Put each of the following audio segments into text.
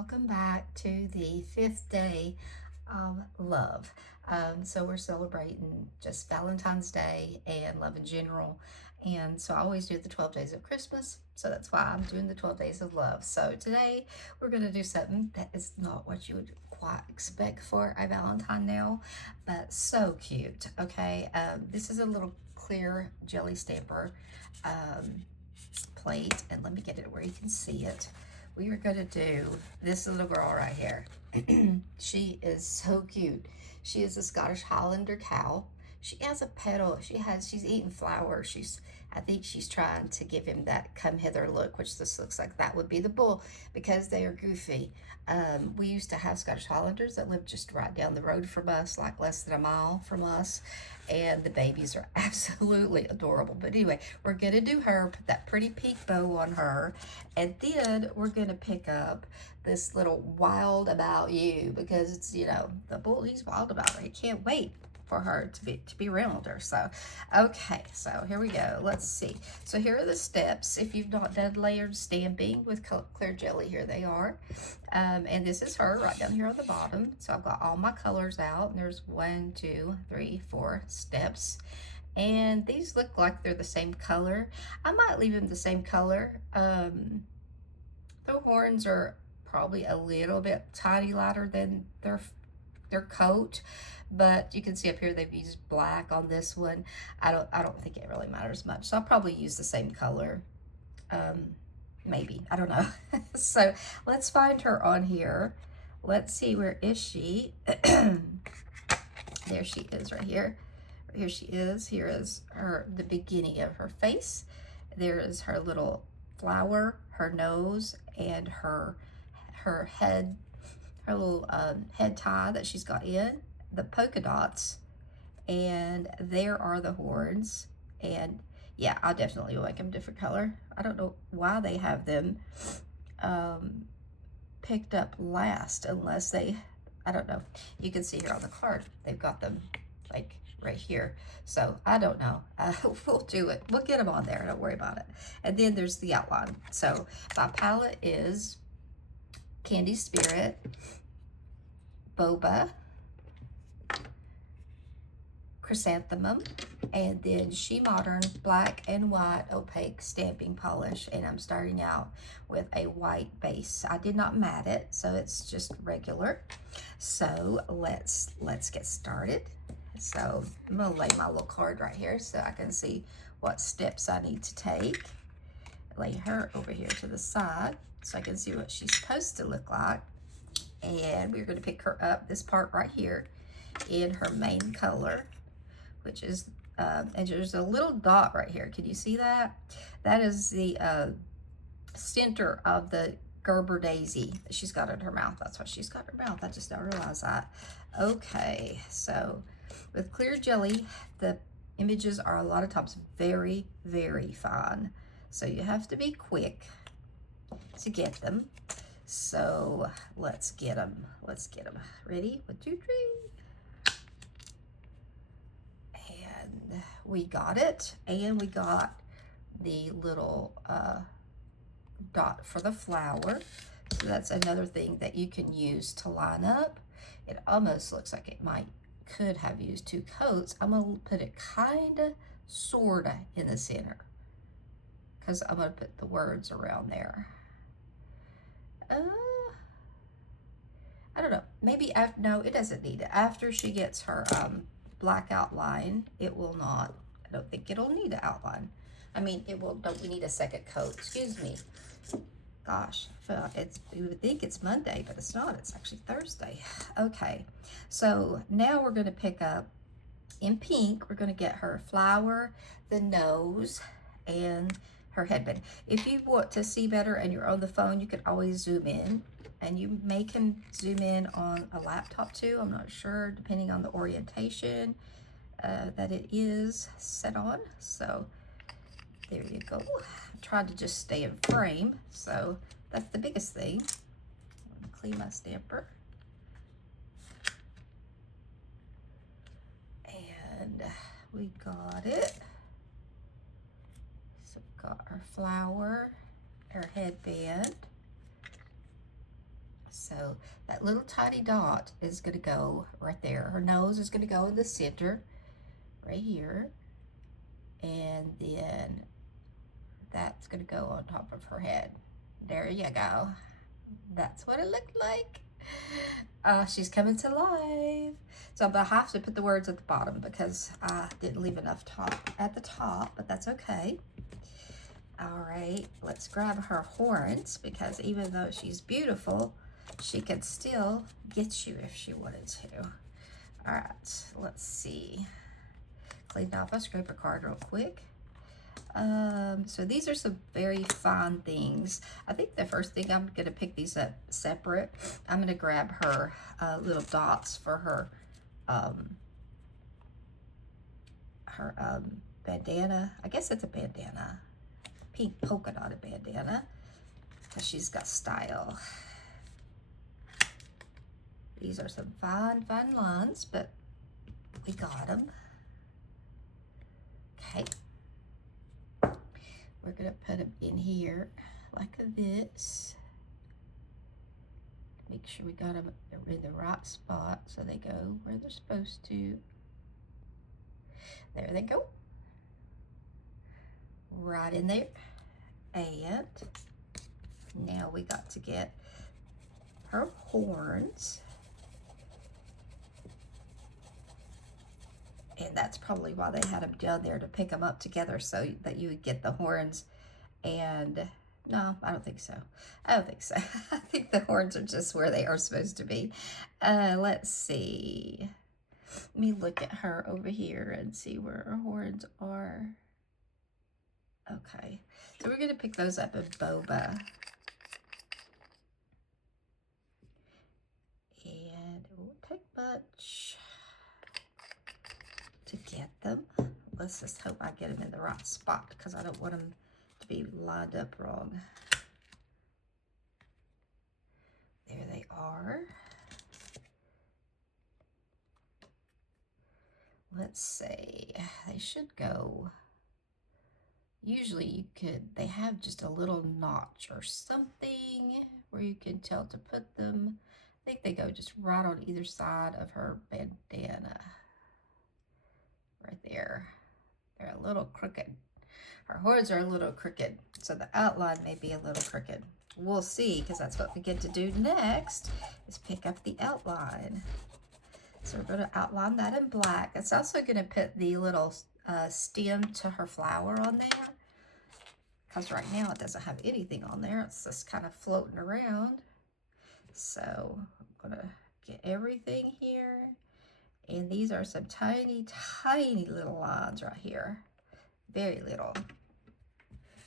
welcome back to the 5th day of love. So we're celebrating just Valentine's Day and love in general. And so I always do the 12 days of Christmas. So that's why I'm doing the 12 days of love. So today we're going to do something that is not what you would quite expect for a Valentine now, but so cute. Okay. This is a little clear jelly stamper plate, and let me get it where you can see it. We are going to do this little girl right here. She is so cute. She is a Scottish Highlander cow. She has a petal. She's eating flowers. I think she's trying to give him that come hither look, which this looks like that would be the bull because they are goofy. We used to have Scottish Highlanders that lived just right down the road from us, like less than a mile from us. And the babies are absolutely adorable. But anyway, we're going to do her, put that pretty pink bow on her. And then we're going to pick up this little Wild About You because it's, the bull, he's wild about her. He can't wait for her to be around her. So okay, so here we go. Let's see. So here are the steps. If you've not done layered stamping with clear jelly, here they are. And this is her right down here on the bottom. So I've got all my colors out, and there's 1, 2, 3, 4 steps. And these look like they're the same color. I might leave them the same color. The horns are probably a little bit tiny lighter than their coat, but you can see up here they've used black on this one. I don't think it really matters much, so I'll probably use the same color. Maybe, I don't know. So let's find her on here. Let's see, where is she? There she is right here. Here she is. Here is the beginning of her face. There is her little flower, her nose, and her head, her little head tie that she's got in, the polka dots, and there are the horns. And yeah, I'll definitely make them different color. I don't know why they have them picked up last, unless I don't know. You can see here on the card, they've got them like right here. So I don't know. We'll do it. We'll get them on there. Don't worry about it. And then there's the outline. So my palette is Candy Spirit, Boba, Chrysanthemum, and then She Modern Black and White Opaque Stamping Polish. And I'm starting out with a white base. I did not mat it, so it's just regular. So let's get started. So I'm gonna lay my little card right here so I can see what steps I need to take. Lay her over here to the side so I can see what she's supposed to look like. And we're gonna pick her up, this part right here, in her main color, which is, and there's a little dot right here. Can you see that? That is the center of the Gerber daisy that she's got in her mouth. That's what she's got in her mouth. I just don't realize that. Okay, so with clear jelly, the images are a lot of times very, very fine. So you have to be quick to get them. So let's get them. Let's get them. Ready? 1, 2, 3. And we got it. And we got the little dot for the flower. So that's another thing that you can use to line up. It almost looks like it could have used 2 coats. I'm gonna put it kinda, sorta in the center, because I'm gonna put the words around there. I don't know, maybe no, it doesn't need it. After she gets her black outline, it will not, I don't think it'll need an outline. I mean, it will, don't we need a second coat? Excuse me. Gosh, you would think it's Monday, but it's not. It's actually Thursday. Okay, so now we're going to pick up in pink. We're going to get her flower, the nose, and her headband. If you want to see better and you're on the phone, you can always zoom in, and you may can zoom in on a laptop too. I'm not sure, depending on the orientation that it is set on. So there you go. Tried to just stay in frame, so that's the biggest thing. I'm gonna clean my stamper. And we got it. So we've got our flower, our headband. So that little tiny dot is going to go right there. Her nose is going to go in the center, right here. And then that's going to go on top of her head. There you go. That's what it looked like. She's coming to life. So I'm going to have to put the words at the bottom because I didn't leave enough at the top, but that's okay. All right, let's grab her horns because even though she's beautiful, she could still get you if she wanted to. All right, let's see. Clean off a scraper card real quick. So these are some very fine things. I think the first thing, I'm going to pick these up separate. I'm going to grab her little dots for her bandana. I guess it's a bandana. Pink polka dotted bandana because she's got style. These are some fine lines, but we got them. Okay. We're going to put them in here like this. Make sure we got them in the right spot so they go where they're supposed to. There they go. Right in there. And now we got to get her horns. And that's probably why they had them down there, to pick them up together so that you would get the horns. And no, I don't think so. I don't think so. I think the horns are just where they are supposed to be. Let's see. Let me look at her over here and see where her horns are. Okay, so we're going to pick those up in boba. And it won't take much to get them. Let's just hope I get them in the right spot because I don't want them to be lined up wrong. There they are. Let's see. They should go. Usually they have just a little notch or something where you can tell to put them. I think they go just right on either side of her bandana. Right there. They're a little crooked. Her horns are a little crooked, so the outline may be a little crooked. We'll see, because that's what we get to do next, is pick up the outline. So we're going to outline that in black. It's also going to put the little stem to her flower on there, because right now it doesn't have anything on there. It's just kind of floating around. So I'm going to get everything here. And these are some tiny little lines right here. Very little.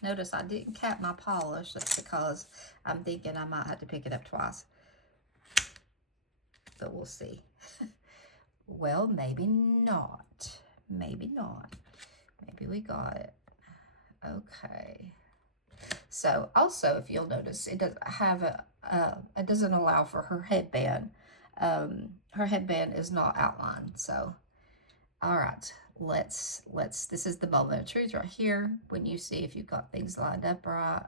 Notice I didn't cap my polish. That's because I'm thinking I might have to pick it up twice. But we'll see. Well, maybe not. Maybe not. Maybe we got it. Okay. So also, if you'll notice, it doesn't have it doesn't allow for her headband. Her headband is not outlined. So, all right, let's, this is the moment of truth right here. When you see if you've got things lined up right,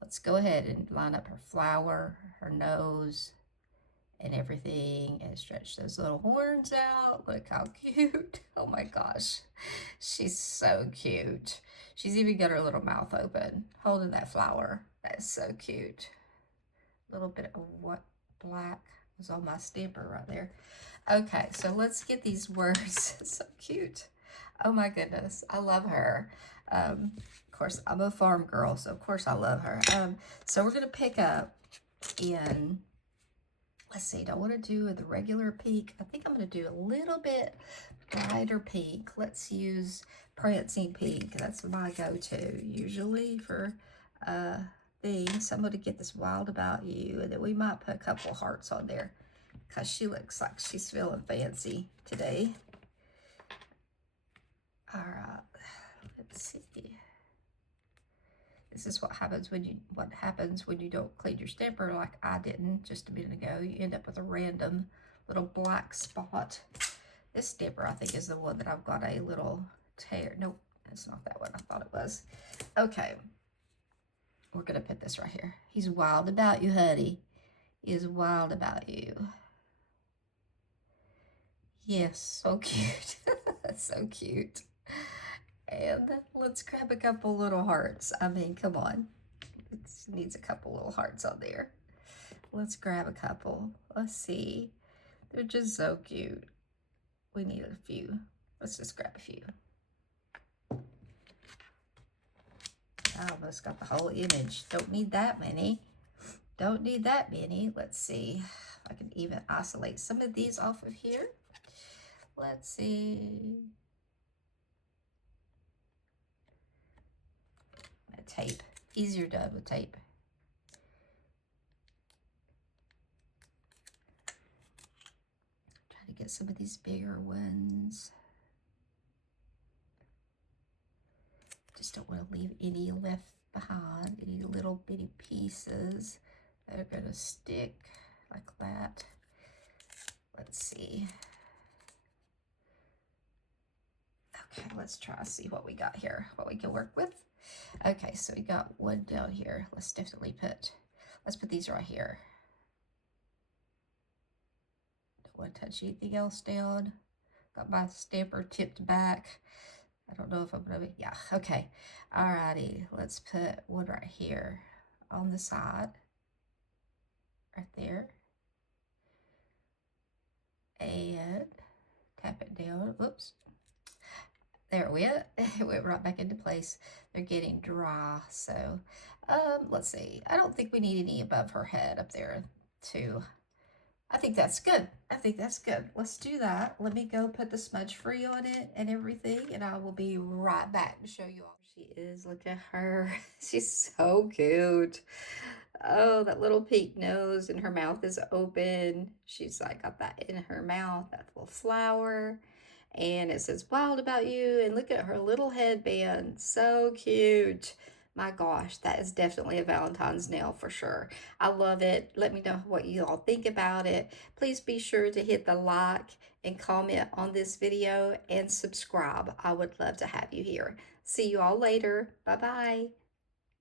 let's go ahead and line up her flower, her nose, and everything, and stretch those little horns out. Look how cute. Oh my gosh. She's so cute. She's even got her little mouth open, holding that flower. That's so cute. A little bit of what black was on my stamper right there. Okay, so let's get these words. So cute. Oh my goodness. I love her. Of course, I'm a farm girl, so of course I love her. So we're going to pick up in, let's see, do I want to do the regular pink? I think I'm going to do a little bit brighter pink. Let's use Prancing Pink. That's my go-to usually for things. So I'm going to get this Wild About You, and then we might put a couple hearts on there because she looks like she's feeling fancy today. All right, let's see. This is what happens when you don't clean your stamper like I didn't just a minute ago. You end up with a random little black spot. This stamper, I think, is the one that I've got a little tear. Nope, that's not that one. I thought it was. Okay. We're going to put this right here. He's wild about you, honey. He is wild about you. Yes, so cute. So cute. And let's grab a couple little hearts. I mean, come on. It needs a couple little hearts on there. Let's grab a couple. Let's see. They're just so cute. We need a few. Let's just grab a few. I almost got the whole image. Don't need that many. Don't need that many. Let's see if I can even isolate some of these off of here. Let's see. Tape. Easier done with tape. Try to get some of these bigger ones. Just don't want to leave any left behind, any little bitty pieces that are going to stick like that. Let's see. Okay, let's try to see what we got here, what we can work with. Okay, so we got one down here. Let's put these right here. Don't want to touch anything else down. Got my stamper tipped back. I don't know if I'm gonna, yeah, okay. Alrighty, let's put one right here on the side, right there. And tap it down, oops. There it went. It went right back into place. They're getting dry, so let's see. I don't think we need any above her head up there too. I think that's good. I think that's good. Let's do that. Let me go put the smudge free on it and everything, and I will be right back to show you all. She is. Look at her. She's so cute. Oh, that little pink nose, and her mouth is open. She's like got that in her mouth, that little flower. And it says wild about you. And look at her little headband. So cute. My gosh, that is definitely a Valentine's nail for sure. I love it. Let me know what you all think about it. Please be sure to hit the like and comment on this video and subscribe. I would love to have you here. See you all later. Bye-bye.